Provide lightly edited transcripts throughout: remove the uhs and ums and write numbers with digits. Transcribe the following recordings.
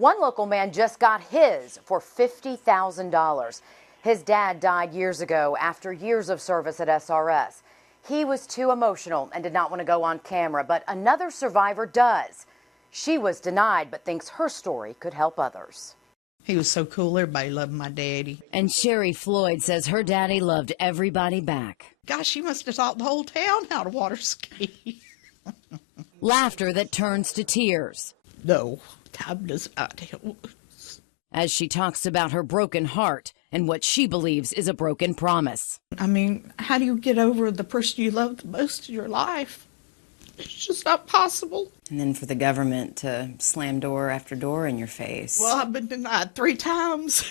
One local man just got his for $50,000. His dad died years ago after years of service at SRS. He was too emotional and did not want to go on camera, but another survivor does. She was denied, but thinks her story could help others. He was so cool. Everybody loved my daddy. And Sherry Floyd says her daddy loved everybody back. Gosh, he must have taught the whole town how to water ski. Laughter that turns to tears. No, time does not help. As she talks about her broken heart and what she believes is a broken promise. I mean, how do you get over the person you love the most in your life? It's just not possible. And then for the government to slam door after door in your face. Well, I've been denied 3 times.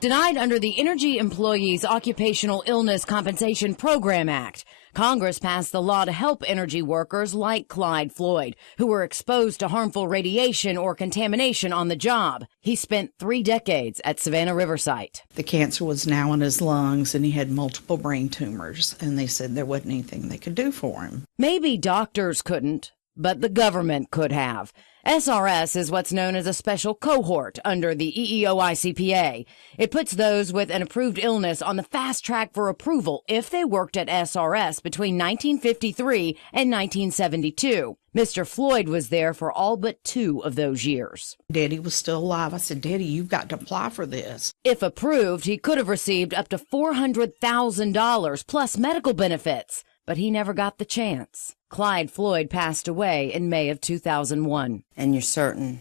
Denied under the Energy Employees Occupational Illness Compensation Program Act. Congress passed the law to help energy workers like Clyde Floyd, who were exposed to harmful radiation or contamination on the job. He spent 3 decades at Savannah River site. The cancer was now in his lungs, and he had multiple brain tumors, and they said there wasn't anything they could do for him. Maybe doctors couldn't, but the government could have. SRS is what's known as a special cohort under the EEOICPA. It puts those with an approved illness on the fast track for approval if they worked at SRS between 1953 and 1972. Mr. Floyd was there for all but 2 of those years. Daddy was still alive. I said, Daddy, you've got to apply for this. If approved, he could have received up to $400,000 plus medical benefits, but he never got the chance. Clyde Floyd passed away in May of 2001. And you're certain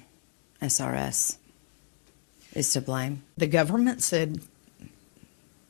SRS is to blame? The government said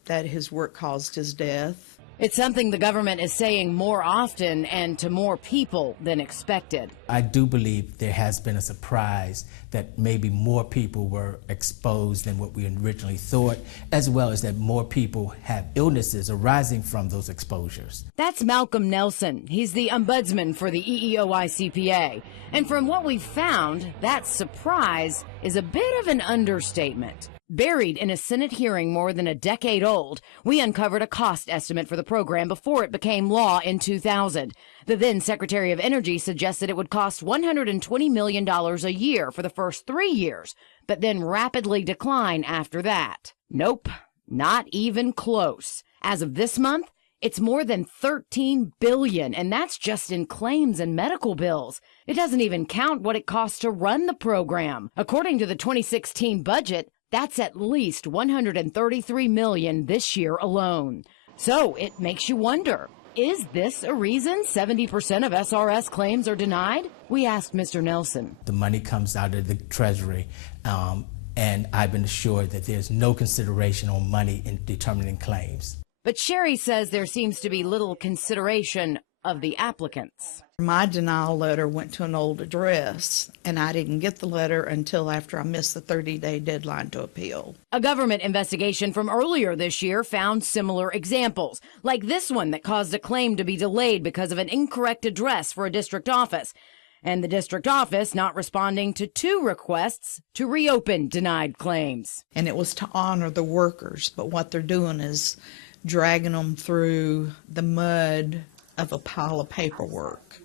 that his work caused his death. It's something the government is saying more often and to more people than expected. I do believe there has been a surprise that maybe more people were exposed than what we originally thought, as well as that more people have illnesses arising from those exposures. That's Malcolm Nelson. He's the ombudsman for the EEOICPA. And from what we've found, that surprise is a bit of an understatement. Buried in a Senate hearing more than a decade old, we uncovered a cost estimate for the program before it became law in 2000. The then Secretary of Energy suggested it would cost $120 million a year for the first 3 years, but then rapidly decline after that. Nope, not even close. As of this month, it's more than $13 billion, and that's just in claims and medical bills. It doesn't even count what it costs to run the program. According to the 2016 budget, that's at least $133 million this year alone. So it makes you wonder, is this a reason 70% of SRS claims are denied? We asked Mr. Nelson. The money comes out of the Treasury, and I've been assured that there's no consideration on money in determining claims. But Sherry says there seems to be little consideration of the applicants. My denial letter went to an old address, and I didn't get the letter until after I missed the 30-day deadline to appeal. A government investigation from earlier this year found similar examples, like this one that caused a claim to be delayed because of an incorrect address for a district office, and the district office not responding to 2 requests to reopen denied claims. And it was to honor the workers, but what they're doing is dragging them through the mud of a pile of paperwork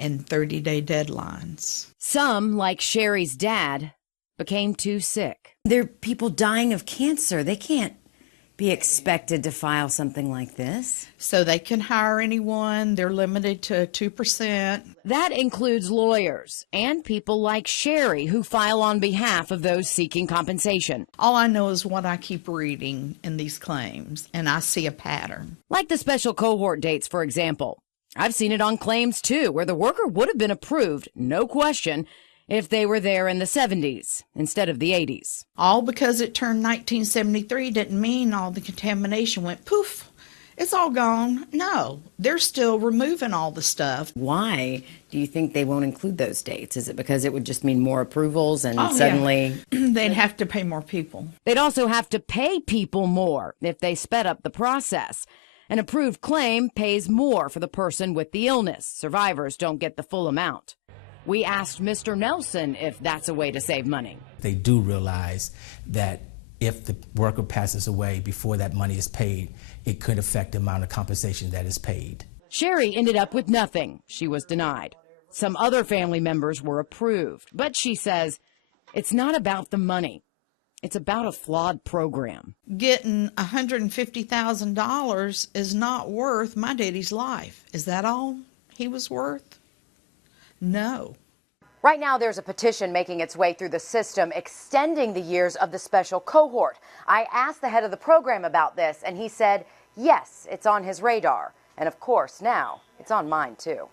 and 30-day deadlines. Some, like Sherry's dad, became too sick. There are people dying of cancer. They can't be expected to file something like this. So they can hire anyone. They're limited to 2%. That includes lawyers and people like Sherry who file on behalf of those seeking compensation. All I know is what I keep reading in these claims, and I see a pattern. Like the special cohort dates, for example. I've seen it on claims, too, where the worker would have been approved, no question, if they were there in the 70s instead of the 80s. All because it turned 1973 didn't mean all the contamination went poof. It's all gone. No, they're still removing all the stuff. Why do you think they won't include those dates? Is it because it would just mean more approvals and Oh, suddenly... yeah. They'd have to pay more people. They'd also have to pay people more if they sped up the process. An approved claim pays more for the person with the illness. Survivors don't get the full amount. We asked Mr. Nelson if that's a way to save money. They do realize that if the worker passes away before that money is paid, it could affect the amount of compensation that is paid. Sherry ended up with nothing. She was denied. Some other family members were approved, but she says It's not about the money. It's about a flawed program. Getting $150,000 is not worth my daddy's life. Is that all he was worth? No. Right now, there's a petition making its way through the system extending the years of the special cohort. I asked the head of the program about this, and he said, yes, it's on his radar. And of course, now it's on mine, too.